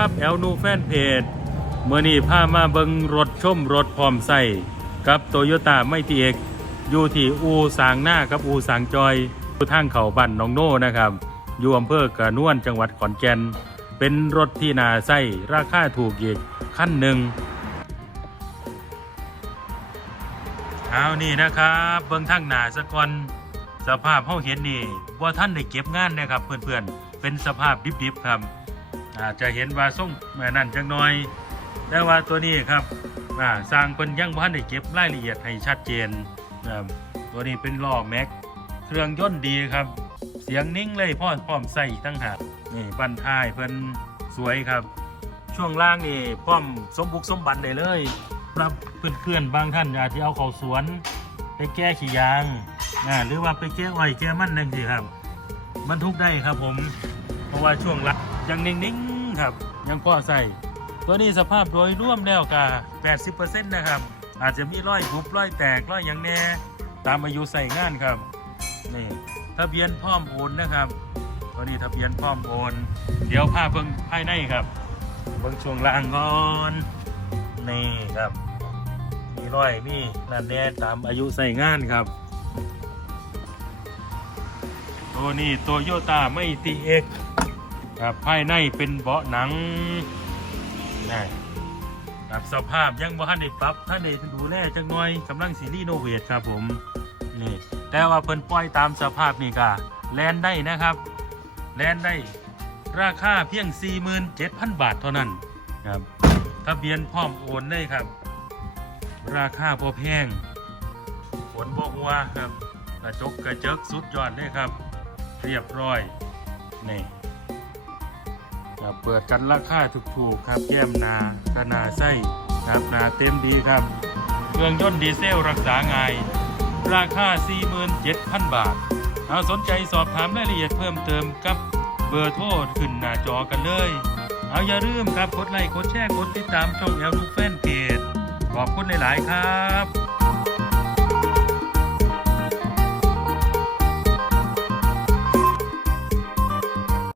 ครับแอลนูแฟนเพจเมื่อนี้พามาเบิงรถชมรถพร้อมใส่กับโตโยต้าไม่ตีเอกอยู่ที่อูสางหน้ากับอูสางจอยอยู่ทางเขาบันนองโน่นะครับอยู่อำเภอกระนวนจังหวัดขอนแก่น เป็นรถที่นาใส่ราคาถูกอีกขั้นหนึ่งเอานี่นะครับเบิงทางหนาสะก่อนสภาพเฮาเห็นนี่ว่าท่านได้เก็บงานนะครับเพื่อนๆเป็นสภาพดิบๆครับ อาจจะเห็นว่าส่งแม่นั่นจังน้อย แต่ว่าตัวนี้ครับสร้างเป็นยังบ่ทันได้เก็บรายละเอียดให้ชัดเจนตัวนี้เป็นล้อแม็กเครื่องยนต์ดีครับ เสียงนิ่งเลยพ่อพร้อมใส่ตั้งหากนี่บันท้ายเพิ่นสวยครับ ช่วงล่างนี่พร้อมสมบุกสมบันได้เลยรับเพื่อนๆบางท่านอาจจะเอาเข้าสวน ไปแก้ขี้ยางหรือว่าไปแก้อ้อยแก้มันนั่นสิครับบรรทุกได้ครับผม เพราะว่าช่วงหลัง ยังนิ่งๆครับ ยังพอใส่ตัวนี้สภาพโดยรวมแล้วก็80%นะครับ อาจจะมีร้อยบุบรอยแตกร้อยอย่างแน่ตามอายุใส่งานครับนี่ทะเบียนพร้อมโอนนะครับตัวนี้ทะเบียนพร้อมโอน เดี๋ยวพาเบิ่งภายในครับ เบิ่งช่วงล่างก่อนนี่ครับ มีร้อยมีนั่นแน่ตามอายุใส่งานครับตัวนี้โตโยต้าไม่ตีเอก ครับภายในเป็นเบาะหนังนี่ครับสภาพยังบ่ทันได้ปรับท่านได้ดูแลจังหน่อยกำลังสีรีโนเวทครับผมนี่แต่ว่าเพิ่นปล่อยตามสภาพนี่ก็แลนได้นะครับ แลนได้ราคาเพียง 47,000 บาทเท่านั้นครับทะเบียนพร้อมโอนได้ครับ ราคาพอแพงฝนบ่หัวครับกระจกกระเจิกสุดยอดเลยครับ เรียบร้อยนี่ ครับเปิดกันราคาถูกๆครับแก้มนากระนาไส้ครับนาเต็มดีครับ เครื่องยนต์ดีเซลรักษาง่าย ราคา 47,000 บาทถ้าสนใจสอบถามรายละเอียดเพิ่มเติมกับเบอร์โทรขึ้นหน้าจอกันเลย เอาอย่าลืมครับกดไลค์กดแชร์กดติดตามช่องแอลลูกแฟนเพจขอบคุณหลาย ๆ ครับ